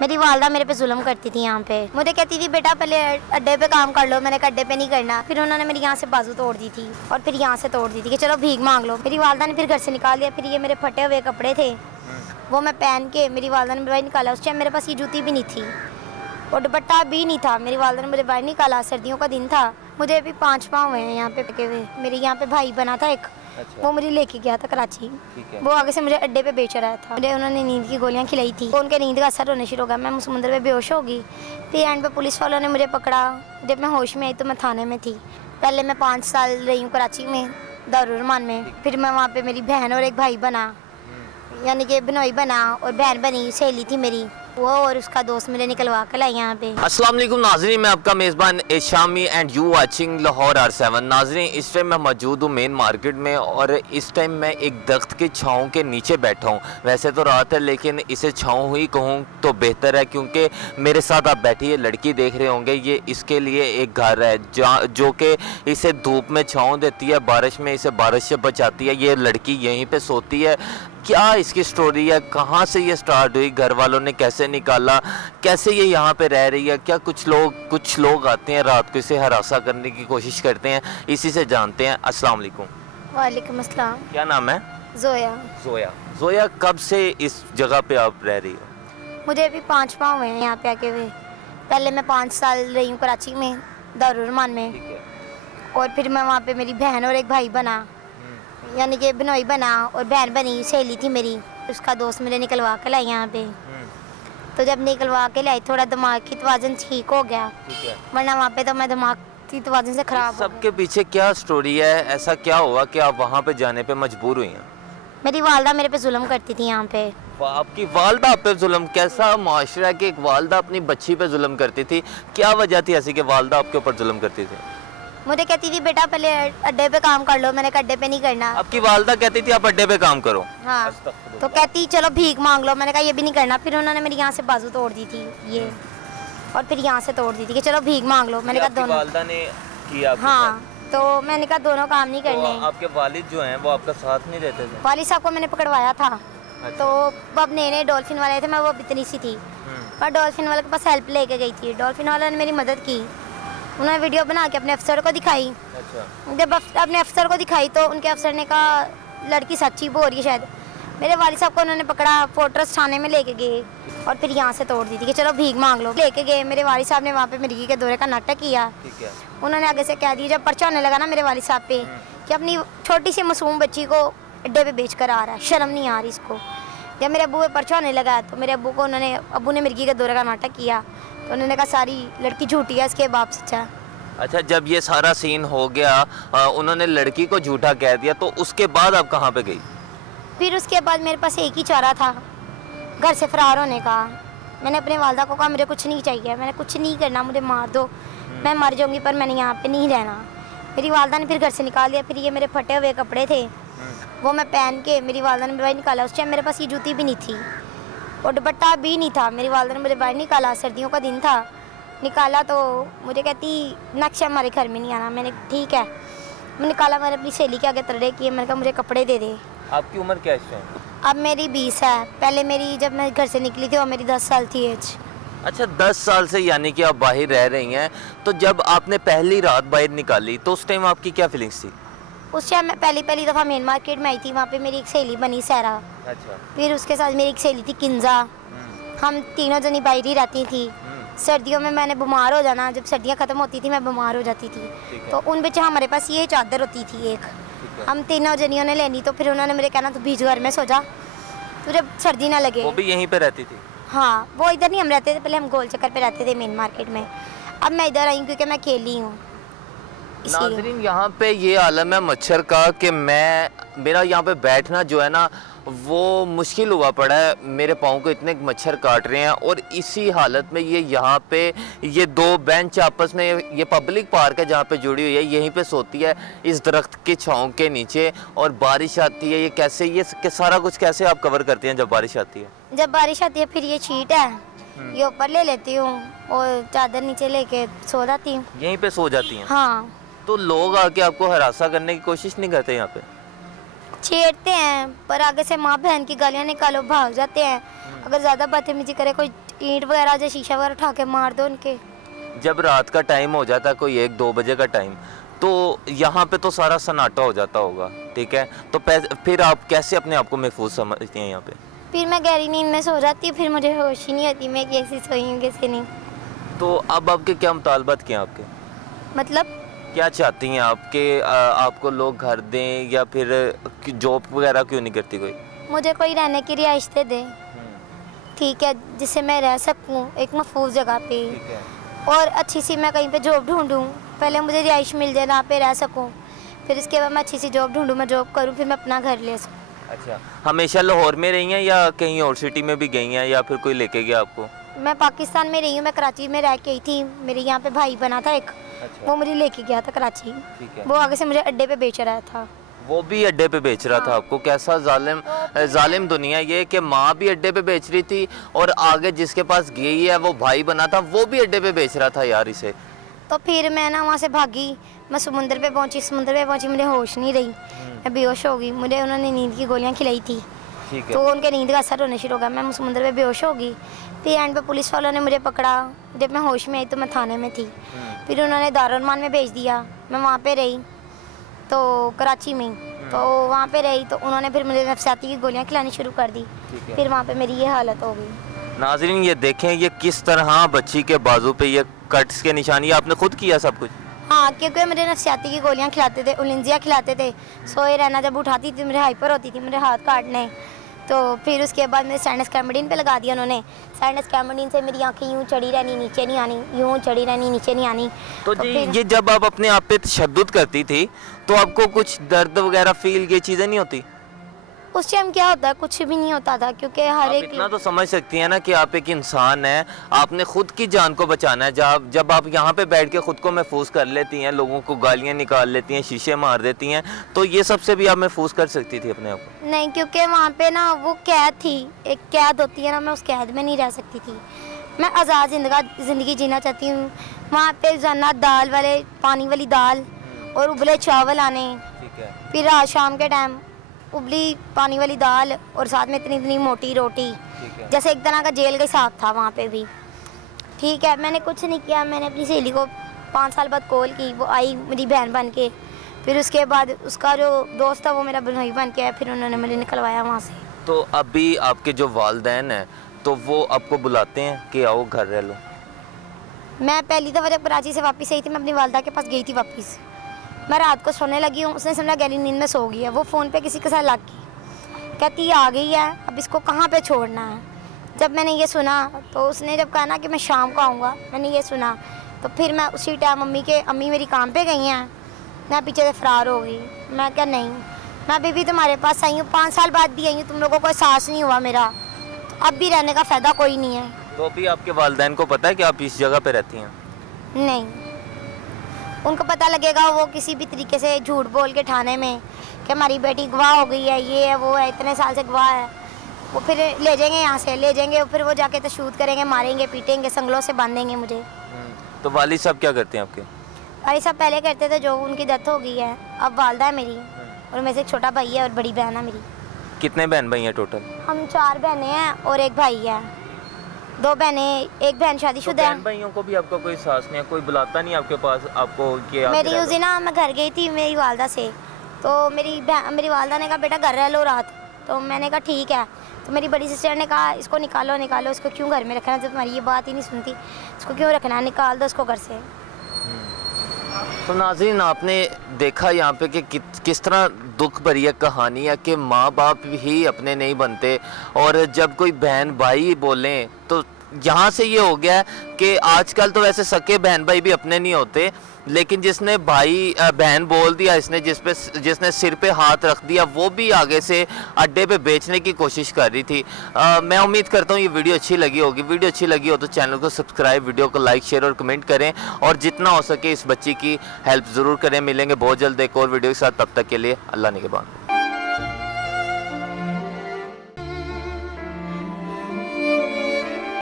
मेरी वालदा मेरे पे जुल्म करती थी यहाँ पे। मुझे कहती थी बेटा पहले अड्डे पे काम कर लो, मैंने कहा अड्डे पे नहीं करना। फिर उन्होंने मेरी यहाँ से बाजू तोड़ दी थी और फिर यहाँ से तोड़ दी थी कि चलो भीख मांग लो। मेरी वालदा ने फिर घर से निकाल दिया। फिर ये मेरे फटे हुए कपड़े थे वो मैं पहन के, मेरी वालदा ने बाहर निकाला। उस टाइम मेरे पास ये जूती भी नहीं थी और दुपट्टा भी नहीं था। मेरी वालदा ने मुझे बाहर निकाला, सर्दियों का दिन था। मुझे अभी 5 पाँव हुए हैं यहाँ पे पके हुए। मेरे यहाँ पे भाई बना था एक, अच्छा। वो मुझे लेके गया था कराची। वो आगे से मुझे अड्डे पे बेच रहा था। मुझे उन्होंने नींद की गोलियां खिलाई थी, तो उनके नींद का असर होने शुरू हो गया। मैं समुद्र में बेहोश हो गई। फिर एंड पे पुलिस वालों ने मुझे पकड़ा। जब मैं होश में आई तो मैं थाने में थी। पहले मैं 5 साल रही हूँ कराची में, दारुल रहमान में। फिर मैं वहाँ पे मेरी बहन और एक भाई बना, यानी कि बनोई बना और बहन बनी, सहेली थी मेरी वो, और उसका दोस्त मुझे निकलवा के लाई यहाँ पे। अस्सलाम वालेकुम नाज़रीन, मैं आपका मेज़बान Shami and you watching Lahore R7। नाज़रीन, इस टाइम मैं मौजूद हूँ मेन मार्केट में और इस टाइम मैं एक दरख्त की छाँव के नीचे बैठा हूँ। वैसे तो रात है लेकिन इसे छाँव ही कहूँ तो बेहतर है, क्योंकि मेरे साथ आप बैठी ये लड़की देख रहे होंगे, ये इसके लिए एक घर है जो कि इसे धूप में छाँव देती है, बारिश में इसे बारिश से बचाती है। ये लड़की यहीं पर सोती है। क्या इसकी स्टोरी है, कहाँ से ये स्टार्ट हुई, घर वालों ने कैसे निकाला, कैसे ये यहाँ पे रह रही है? क्या कुछ लोग आते हैं रात को इसे हरासा करने की कोशिश करते हैं? इसी से जानते हैं। अस्सलाम वालेकुम। वालेकुम अस्सलाम। क्या नाम है? जोया। जोया, कब से इस जगह पे आप रह रही हो? मुझे अभी 5 पाँव हुए हैं यहाँ पे आके हुए। पहले मैं 5 साल रही हूँ कराची में, दारुल रहमान में। ठीक है। और फिर मैं वहाँ पे मेरी बहन और एक भाई बना, यानी कि बनोई बना और बहन बनी, सहेली थी मेरी। उसका दोस्त मुझे निकलवा के लाई यहाँ पे। तो जब निकलवा के लाई थोड़ा दिमाग की तवाज़ुन ठीक हो गया, वरना वहाँ पे तो मैं दिमाग की तवाज़ुन से ख़राब। सबके पीछे क्या स्टोरी है? ऐसा क्या हुआ कि आप वहाँ पे जाने पे मजबूर हुई हैं? मेरी वालदा मेरे पे जुल्म करती थी यहाँ पे। आपकी वालदा आप पे जुल्म? कैसा माशरा है कि एक वालदा अपनी बच्ची पे जुल्म करती थी? क्या वजह थी ऐसी कि वालदा आपके ऊपर जुल्म करती थी? मुझे कहती थी बेटा पहले अड्डे पे काम कर लो, मैंने कहा अड्डे पे नहीं करना। आपकी वालदा कहती थी आप अड्डे पे काम करो? हाँ। तो कहती चलो भीख मांग लो, मैंने कहा ये भी नहीं करना। फिर उन्होंने मेरी यहाँ से बाजू तोड़ दी थी ये, और फिर यहाँ से तोड़ दी थी कि चलो भीख मांग लो। मैंने कहा दोनों वालदा ने किया? हाँ। तो मैंने कहा दोनों काम नहीं करने। तो आपके वालिद जो हैं वो आपका साथ नहीं देते थे? वालिद साहब को मैंने पकड़वाया था। अच्छा। तो अब नए डॉल्फिन वाले थे, मैं वो इतनी सी थी, पर डॉल्फिन वाले के पास हेल्प लेके गई थी। डॉल्फिन वाले ने मेरी मदद की। उन्होंने वीडियो बना के अपने अफसर को दिखाई। अच्छा। जब अपने अफसर को दिखाई तो उनके अफसर ने कहा लड़की सच्ची बोल रही है शायद। मेरे वालिद साहब को उन्होंने पकड़ा, फोर्ट्रेस थाने में लेके गए और फिर यहाँ से तोड़ दी थी कि चलो भीख मांग लो। लेके गए, मेरे वालिद साहब ने वहाँ पे मिर्गी के दौरे का नाटक किया। ठीक है। उन्होंने आगे से कह दिया, जब पर्चा होने लगा ना मेरे वालिद साहब पे कि अपनी छोटी सी मासूम बच्ची को अड्डे पे बेच कर आ रहा है, शर्म नहीं आ रही इसको। जब मेरे अब्बू पे पर्चा होने लगा तो मेरे अब्बू ने मिर्गी के दौरे का नाटक किया। तो उन्होंने कहा सारी लड़की झूठी है, इसके बाप सच्चा। अच्छा, जब ये सारा सीन हो गया, उन्होंने लड़की को झूठा कह दिया, तो उसके बाद आप कहाँ पे गई? फिर उसके बाद मेरे पास एक ही चारा था, घर से फरार होने का। मैंने अपने वालदा को कहा मुझे कुछ नहीं चाहिए, मैंने कुछ नहीं करना, मुझे मार दो, मैं मर जाऊंगी पर मैंने यहाँ पे नहीं रहना। मेरी वालदा ने फिर घर से निकाल दिया। फिर ये मेरे फटे हुए कपड़े थे वो मैं पहन के, मेरी वालदा ने बाहर निकाला। उस टाइम मेरे पास ये जूती भी नहीं थी और दुपट्टा भी नहीं था। मेरी वालदा ने मुझे बाहर निकाला, सर्दियों का दिन था। निकाला तो मुझे कहती नेक्स्ट टाइम हमारे घर में नहीं आना। मैंने ठीक है, मैं निकाला। मैंने अपनी सहेली के आगे तरड़े किए, मैंने कहा मुझे कपड़े दे दे। आपकी उम्र क्या है? अब मेरी 20 है। पहले मेरी जब मैं घर से निकली थी और मेरी 10 साल थी एज। अच्छा, 10 साल से यानी कि आप बाहर रह रही हैं। तो जब आपने पहली रात बाहर निकाली तो उस टाइम आपकी क्या फीलिंग्स थी? उस टाइम मैं पहली दफ़ा मेन मार्केट में आई थी। वहाँ पे मेरी एक सहेली बनी सहरा। अच्छा। फिर उसके साथ मेरी एक सहेली थी किंजा। हम तीनों जनी बाहर ही रहती थी। सर्दियों में मैंने बीमार हो जाना, जब सर्दियाँ ख़त्म होती थी मैं बीमार हो जाती थी। तो उन बच्चे हमारे पास ये चादर होती थी एक, हम तीनों जनियों ने लेनी। तो फिर उन्होंने मुझे कहना तू बीच घर में सो जा, तुझे सर्दी ना लगे। वो भी यहीं पे रहती थी? हाँ, वो इधर नहीं हम रहते थे, पहले हम गोल चक्कर पे रहते थे मेन मार्केट में। अब मैं इधर आई क्योंकि मैं अकेली हूँ। नाज़रीन, यहाँ पे ये आलम है मच्छर का कि मेरा यहाँ पे बैठना जो है ना वो मुश्किल हुआ पड़ा है। मेरे पाँव को इतने मच्छर काट रहे हैं और इसी हालत में ये यहाँ पे ये 2 बेंच आपस में, ये पब्लिक पार्क है जहाँ पे जुड़ी हुई है, यहीं पे सोती है इस दरख्त की छाँव के नीचे। और बारिश आती है, ये कैसे, ये सारा कुछ कैसे आप कवर करती हैं जब बारिश आती है? जब बारिश आती है फिर ये शीट है, ये ऊपर ले लेती हूँ और चादर नीचे लेके सो जाती हूँ। यहीं पे सो जाती हैं? हाँ। तो लोग आके आपको हरासा करने की कोशिश नहीं करते यहाँ पे? छेड़ते हैं पर आगे से माँ बहन की गालियाँ निकालो, भाग जाते हैं। अगर ज़्यादा बदतमीजी करे कोई ईंट वगैरह जो शीशा वगैरह उठा के मार दो उनके। जब रात का टाइम हो जाता है, कोई 1-2 बजे का टाइम, तो यहाँ पे तो सारा सन्नाटा हो जाता होगा, ठीक है, तो फिर आप कैसे अपने आप को महफूज समझती हैं यहाँ पे? फिर मैं गहरी नींद में सो जाती हूँ, फिर मुझे होश ही नहीं होती मैं कैसे सोई हूँ कैसे नहीं। तो अब आपके क्या मुतालबात क्या आपके, मतलब क्या चाहती हैं आपके आपको लोग घर दें या फिर जॉब वगैरह क्यों नहीं करती कोई? मुझे कोई रहने की रिहाइश दे दे, ठीक है, जिससे मैं रह सकूँ एक महफूज जगह पे, और अच्छी सी मैं कहीं पे जॉब ढूंढूं। पहले मुझे रिहाइश मिल जाए, जहाँ पे रह सकूं, फिर इसके बाद मैं अच्छी सी जॉब ढूंढूं, मैं जॉब करूं, फिर मैं अपना घर ले सकूं। अच्छा, हमेशा लाहौर में रही हैं या कहीं और सिटी में भी गई हैं या फिर कोई लेके गया आपको? मैं पाकिस्तान में रही हूँ, मैं कराची में रह के आई थी, मेरे यहाँ पे भाई बना था एक। अच्छा। वो मुझे लेके गया था कराची, वो आगे से मुझे अड्डे पे बेच रहा था। वो भी अड्डे पे बेच रहा था आपको? कैसा जालिम दुनिया ये कि माँ भी अड्डे पे बेच रही थी और आगे जिसके पास गई है वो भाई बना था वो भी अड्डे पे बेच रहा था यार इसे। तो फिर मैं ना वहाँ से भागी, मैं समुंदर पे पहुँची, मुझे होश नहीं रही, मैं बेहोश हो गई, मुझे उन्होंने नींद की गोलियाँ खिलाई थी, तो उनके नींद का असर होने शुरू हो गया, मैं समुंदर पे बेहोश हो गई। फिर एंड पे पुलिस वालों ने मुझे पकड़ा, जब मैं होश में आई तो मैं थाने में थी, फिर उन्होंने दारुल-मान में भेज दिया, मैं वहाँ पे रही तो कराची में, तो वहाँ पे रही तो उन्होंने फिर मुझे नफसियाती की गोलियाँ खिलानी शुरू कर दी, फिर वहाँ पे मेरी ये हालत हो गई। नाज़रीन ये देखें ये किस तरह बच्ची के बाजू पे ये कट्स के निशान, ये आपने खुद किया सब कुछ? हाँ, क्योंकि मुझे नफसियाती की गोलियाँ खिलाते थे, उलिंजिया खिलाते थे, सोए रहना, जब उठाती थी मेरे हाइपर होती थी, मेरे हाथ काटने, तो फिर उसके बाद मेरे साइनस कैमोडीन पे लगा दिया उन्होंने। साइनस कैमोडीन से मेरी आंखें यूँ चढ़ी रहनी नीचे नहीं आनी, यूँ चढ़ी रहनी नीचे नहीं आनी। तो जी ये जब आप अपने आप पे तशद्दुद करती थी तो आपको कुछ दर्द वगैरह फील, ये चीज़ें नहीं होती? उस टाइम क्या होता है, कुछ भी नहीं होता था, क्योंकि हर एक इतना तो समझ सकती हैं ना कि आप एक इंसान हैं, आपने खुद की जान को बचाना है। जब आप यहाँ पे बैठ के खुद को महफूज कर लेती हैं, लोगों को गालियाँ निकाल लेती हैं, शीशे मार देती हैं, तो ये सबसे भी आप महफूज कर सकती थी अपने आप को? नहीं, क्योंकि वहाँ पे ना वो कैद थी, एक कैद होती है ना, मैं उस कैद में नहीं रह सकती थी, मैं आज़ाद ज़िंदगी जीना चाहती हूँ। वहाँ पे रोज़ाना दाल वाले पानी वाली दाल और उबले चावल आने, फिर आज शाम के टाइम उबली पानी वाली दाल और साथ में इतनी इतनी मोटी रोटी, जैसे एक तरह का जेल का हिसाब था वहाँ पे भी, ठीक है। मैंने कुछ नहीं किया, मैंने अपनी सहेली को 5 साल बाद कॉल की, वो आई मेरी बहन बन के, फिर उसके बाद उसका जो दोस्त था वो मेरा भाई बन के आया, फिर उन्होंने मुझे निकलवाया वहाँ से। तो अभी आपके जो वालिदैन हैं तो वो आपको बुलाते हैं कि आओ घर रह लो? मैं पहली दफ़ा जब कराची से वापस आई थी, मैं अपनी वालदा के पास गई थी वापस, मैं रात को सोने लगी हूँ, उसने समझा गहरी नींद में सो गई है, वो फ़ोन पे किसी के साथ लग गई, कहती आ गई है, अब इसको कहाँ पे छोड़ना है। जब मैंने ये सुना तो उसने जब कहा ना कि मैं शाम को आऊँगा, मैंने ये सुना तो फिर मैं उसी टाइम अम्मी मेरी काम पे गई हैं, मैं पीछे से फ़रार हो गई। मैं क्या नहीं, मैं अभी भी तुम्हारे पास आई हूँ, 5 साल बाद भी आई हूँ, तुम लोगों को एहसास नहीं हुआ मेरा, तो अब भी रहने का फ़ायदा कोई नहीं है। तो अभी आपके वालिदैन को पता है कि आप इस जगह पे रहती हैं? नहीं, उनको पता लगेगा वो किसी भी तरीके से झूठ बोल के थाने में कि हमारी बेटी गवाह हो गई है, ये है वो है, इतने साल से गवाह है, वो फिर ले जाएंगे, यहाँ से ले जाएंगे, फिर वो जाके तशद्दुद करेंगे, मारेंगे, पीटेंगे, संगलों से बांधेंगे मुझे। तो वालिद साहब क्या करते हैं आपके? वालिद साहब पहले करते थे, जो उनकी डेथ हो गई है, अब वालदा है मेरी, और मेरे से एक छोटा भाई है और बड़ी बहन है मेरी। कितने बहन भाई हैं टोटल? हम 4 बहनें हैं और एक भाई है, 2 बहनें, एक बहन शादीशुदा है। भाइयों को भी आपका कोई सास नहीं है, कोई बुलाता नहीं आपके पास आपको कि मेरी उस दिन ना मैं घर गई थी मेरी वालदा से, तो मेरी वालदा ने कहा बेटा घर रह लो रात, तो मैंने कहा ठीक है, तो मेरी बड़ी सिस्टर ने कहा इसको निकालो, इसको क्यों घर में रखना है, जब तुम्हारी ये बात ही नहीं सुनती, इसको क्यों रखना है, निकाल दो इसको घर से। तो नाज़रीन आपने देखा यहाँ पे कि किस तरह दुख भरी कहानी है कि माँ बाप ही अपने नहीं बनते, और जब कोई बहन भाई बोलें तो यहाँ से ये हो गया है कि आजकल तो वैसे सके बहन भाई भी अपने नहीं होते, लेकिन जिसने भाई बहन बोल दिया, जिसने सिर पे हाथ रख दिया, वो भी आगे से अड्डे पे बेचने की कोशिश कर रही थी। मैं उम्मीद करता हूँ ये वीडियो अच्छी लगी होगी। वीडियो अच्छी लगी हो तो चैनल को सब्सक्राइब, वीडियो को लाइक, शेयर और कमेंट करें, और जितना हो सके इस बच्ची की हेल्प ज़रूर करें। मिलेंगे बहुत जल्द एक और वीडियो के साथ, तब तक के लिए अल्लाह निगहबान।